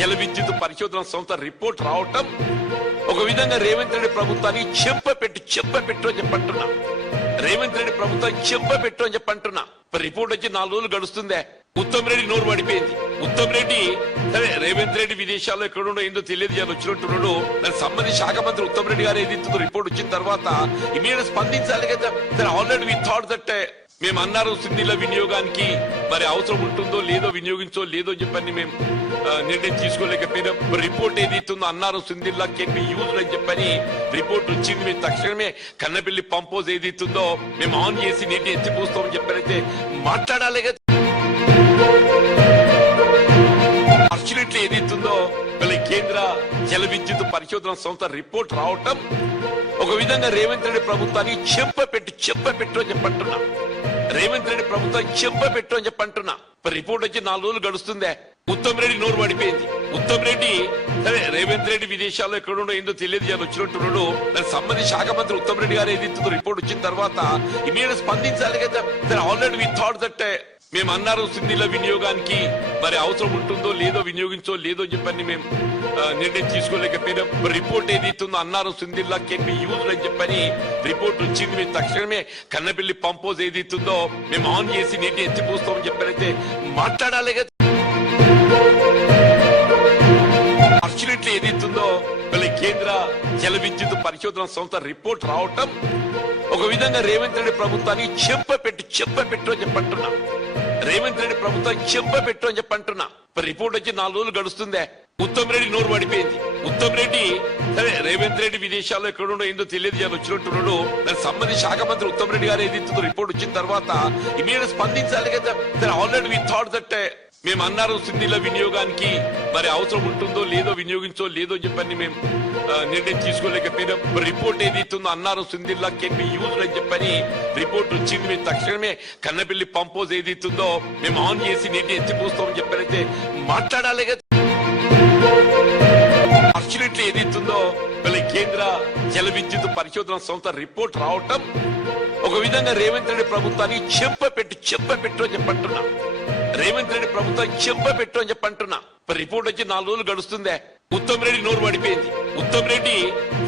జల విద్యుత్ పరిశోధన సంస్థ రిపోర్ట్ రావటం ఒక విధంగా రేవంత్ రెడ్డి ప్రభుత్వాన్ని చెప్పపెట్టు అని చెప్పంటున్నా. రేవంత్ రెడ్డి ప్రభుత్వాన్ని చెప్పపెట్టు అని చెప్పంటున్నా. రిపోర్ట్ వచ్చి 4 రోజులు గడుస్తుందే. ఉత్తమ్ రెడ్డి నోరు పడిపోయింది. ఉత్తమ్ రెడ్డి సరే రేవంత్ రెడ్డి విదేశాల్లో ఎక్కడుండో ఏందో తెలియదు, అని వచ్చినట్టున్నాడు. దానికి సంబంధించి శాఖ మంత్రి ఉత్తమ్ రెడ్డి గారు ఏదైతుందో రిపోర్ట్ వచ్చిన తర్వాత ఇమీడియట్ స్పందించాలి కదా. సరే ఆల్రెడీ వి థాట్ దట్ మేము అన్నారు సింధీల వినియోగానికి మరి అవసరం ఉంటుందో లేదో వినియోగించో లేదో చెప్పని మేము నిర్ణయం తీసుకోలేకపోయినా. రిపోర్ట్ ఏదైతుందో అన్నారు సింధీలా కెన్ బి యూజ్డ్ అని చెప్పని రిపోర్ట్ వచ్చింది. మేము తక్షణమే కన్నపల్లి పంపోజ్ ఏదైతుందో మేము ఆన్ చేసి నీటిని ఎత్తిపోస్తామని చెప్పనైతే మాట్లాడాలి కదా. అర్చునట్లు ఏదైతుందో మళ్ళీ కేంద్ర జల విద్యుత్ పరిశోధన సంస్థ రిపోర్ట్ రావటం ఒక విధంగా రేవంత్ రెడ్డి ప్రభుత్వాన్ని చెప్పపెట్టు అని చెప్పంటున్నా. రేవంత్ రెడ్డి ప్రభుత్వాన్ని చెప్పపెట్టు అని చెప్పంటున్నా. రిపోర్ట్ వచ్చి 4 రోజులు గడుస్తుందే. ఉత్తమ్ రెడ్డి నోరు పడిపోయింది. ఉత్తమ్ రెడ్డి సరే రేవంత్ రెడ్డి విదేశాల్లో ఎక్కడుండో ఏందో తెలియదు, అని వచ్చినట్టున్నాడు. దానికి సంబంధించి శాఖ మంత్రి ఉత్తమ్ రెడ్డి గారు ఏదైతుందో రిపోర్ట్ వచ్చిన తర్వాత ఇమీడియట్ స్పందించాలి కదా. సరే ఆల్రెడీ వి థాట్ దట్ మేము అన్నారు సింధీల వినియోగానికి మరి అవసరం ఉంటుందో లేదో వినియోగించో లేదో చెప్పని మేము నిర్ణయం తీసుకోలేకపోయినా. రిపోర్ట్ ఏదైతుందో అన్నారు సింధీలా కెన్ బి యూజ్డ్ అని చెప్పని రిపోర్ట్ వచ్చింది. మేము తక్షణమే కన్నపల్లి పంపోజ్ ఏదైతుందో మేము ఆన్ చేసి నీటిని ఎత్తిపోస్తామని చెప్పనైతే మాట్లాడాలి కదా. అర్చునట్లు ఏదైతుందో మళ్ళీ కేంద్ర జల విద్యుత్ పరిశోధన సంస్థ రిపోర్ట్ రావటం ఒక విధంగా రేవంత్ రెడ్డి ప్రభుత్వాన్ని చెప్పపెట్టు అని చెప్పంటున్నా. రేవంత్ రెడ్డి ప్రభుత్వాన్ని చెప్పపెట్టు అని చెప్పంటున్నా. రిపోర్ట్ వచ్చి 4 రోజులు గడుస్తుందే. ఉత్తమ్ రెడ్డి నోరు పడిపోయింది. ఉత్తమ్ రెడ్డి సరే రేవంత్ రెడ్డి విదేశాల్లో ఎక్కడుండో ఏందో తెలియదు, అని వచ్చినట్టున్నాడు. దానికి సంబంధించి శాఖ మంత్రి ఉత్తమ్ రెడ్డి గారు ఏదైతుందో రిపోర్ట్ వచ్చిన తర్వాత ఇమీడియట్ స్పందించాలి కదా. సరే ఆల్రెడీ వి థాట్ దట్ మేము అన్నారు సింధీల వినియోగానికి మరి అవసరం ఉంటుందో లేదో వినియోగించో లేదో చెప్పని మేము నిర్ణయం తీసుకోలేకపోయినా. రిపోర్ట్ ఏదైతుందో అన్నారు సింధీలా కెన్ బి యూజ్డ్ అని చెప్పని రిపోర్ట్ వచ్చింది. మేము తక్షణమే కన్నపల్లి పంపోజ్ ఏదైతుందో మేము ఆన్ చేసి నీటిని ఎత్తిపోస్తామని చెప్పనైతే మాట్లాడాలి కదా. అర్చునట్లు ఏదైతుందో మళ్ళీ కేంద్ర జల విద్యుత్ పరిశోధన సంస్థ రిపోర్ట్ రావటం ఒక విధంగా రేవంత్ రెడ్డి ప్రభుత్వాన్ని చెప్పపెట్టు అని చెప్పంటున్నా. రేవంత్ రెడ్డి ప్రభుత్వాన్ని చెప్పపెట్టు అని చెప్పంటున్నా. రిపోర్ట్ వచ్చి 4 రోజులు గడుస్తుందే. ఉత్తమ్ రెడ్డి నోరు పడిపోయింది. ఉత్తమ్ రెడ్డి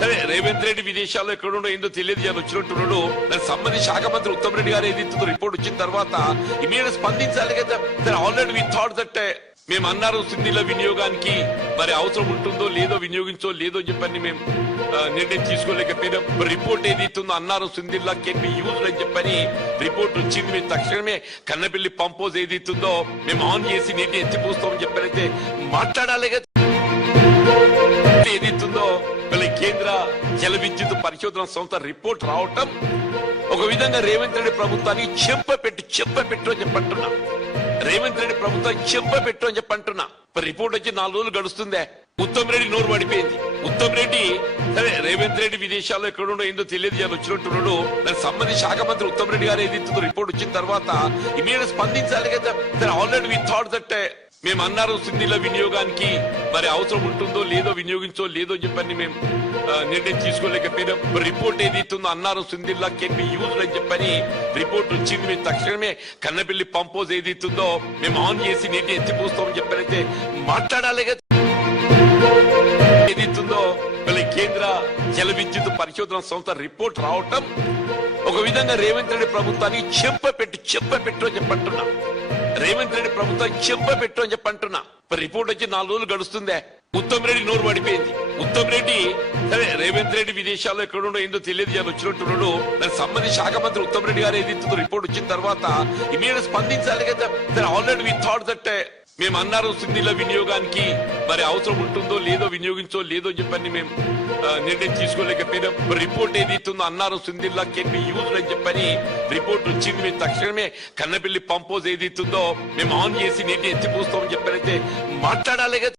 సరే రేవంత్ రెడ్డి విదేశాల్లో ఎక్కడుండో ఏందో తెలియదు, అని వచ్చినట్టున్నాడు. దానికి సంబంధించి శాఖ మంత్రి ఉత్తమ్ రెడ్డి గారు ఏదైతుందో రిపోర్ట్ వచ్చిన తర్వాత ఇమీడియట్ స్పందించాలి కదా. సరే ఆల్రెడీ వి థాట్ దట్ మేము అన్నారు సింధీల వినియోగానికి మరి అవసరం ఉంటుందో లేదో వినియోగించో లేదో చెప్పని మేము నిర్ణయం తీసుకోలేకపోయినా. రిపోర్ట్ ఏదైతుందో అన్నారు సింధీలా కెన్ బి యూజ్డ్ అని చెప్పని రిపోర్ట్ వచ్చింది. మేము తక్షణమే కన్నపల్లి పంపోజ్ ఏదైతుందో మేము ఆన్ చేసి నీటిని ఎత్తిపోస్తామని చెప్పనైతే మాట్లాడాలి కదా. ఏదైతుందో మళ్ళీ కేంద్ర జల విద్యుత్ పరిశోధన సంస్థ రిపోర్ట్ రావటం ఒక విధంగా రేవంత్ రెడ్డి ప్రభుత్వాన్ని చెప్పపెట్టు అని చెప్పంటున్నా. రేవంత్ రెడ్డి ప్రభుత్వాన్ని చెప్పపెట్టు అని చెప్పంటున్నా. రిపోర్ట్ వచ్చి 4 రోజులు గడుస్తుందే. ఉత్తమ్ రెడ్డి నోరు పడిపోయింది. ఉత్తమ్ రెడ్డి సరే రేవంత్ రెడ్డి విదేశాల్లో ఎక్కడుండో ఏందో తెలియదు, అని వచ్చినట్టున్నాడు. దానికి సంబంధించి శాఖ మంత్రి ఉత్తమ్ రెడ్డి గారు ఏదైతుందో రిపోర్ట్ వచ్చిన తర్వాత ఇమీడియట్ స్పందించాలి కదా. సరే ఆల్రెడీ వి థాట్ దట్ మేము అన్నారు సింధీల వినియోగానికి మరి అవసరం ఉంటుందో లేదో వినియోగించో లేదో చెప్పని మేము నిర్ణయం తీసుకోలేకపోయినా. రిపోర్ట్ ఏదైతుందో అన్నారు సింధీలా కెన్ బి యూజ్డ్ అని చెప్పని రిపోర్ట్ వచ్చింది. మేము తక్షణమే కన్నపల్లి పంపోజ్ ఏదైతుందో మేము ఆన్ చేసి నీటిని ఎత్తిపోస్తామని చెప్పనైతే మాట్లాడాలి కదా. ఏదైతుందో మళ్ళీ కేంద్ర జల విద్యుత్ పరిశోధన సంస్థ రిపోర్ట్ రావటం ఒక విధంగా రేవంత్ రెడ్డి ప్రభుత్వాన్ని చెప్పపెట్టు అని చెప్పంటున్నా. రేవంత్ రెడ్డి ప్రభుత్వాన్ని చెప్పపెట్టు అని చెప్పంటున్నా. రిపోర్ట్ వచ్చి 4 రోజులు గడుస్తుందే. ఉత్తమ్ రెడ్డి నోరు పడిపోయింది. ఉత్తమ్ రెడ్డి సరే రేవంత్ రెడ్డి విదేశాల్లో ఎక్కడుండో ఏందో తెలియదు, అని వచ్చినట్టున్నాడు. దానికి సంబంధించి శాఖ మంత్రి ఉత్తమ్ రెడ్డి గారు ఏదైతుందో రిపోర్ట్ వచ్చిన తర్వాత ఇమీడియట్ స్పందించాలి కదా. సరే ఆల్రెడీ వి థాట్ దట్ మేము అన్నారు సింధీల వినియోగానికి మరి అవసరం ఉంటుందో లేదో వినియోగించో లేదో చెప్పని మేము నిర్ణయం తీసుకోలేకపోయినా. రిపోర్ట్ ఏదైతుందో అన్నారు సింధీలా కెన్ బి యూజ్డ్ అని చెప్పని రిపోర్ట్ వచ్చింది. మేము తక్షణమే కన్నపల్లి పంపోజ్ ఏదైతుందో మేము ఆన్ చేసి నీటిని ఎత్తిపోస్తామని చెప్పనైతే మాట్లాడాలి కదా.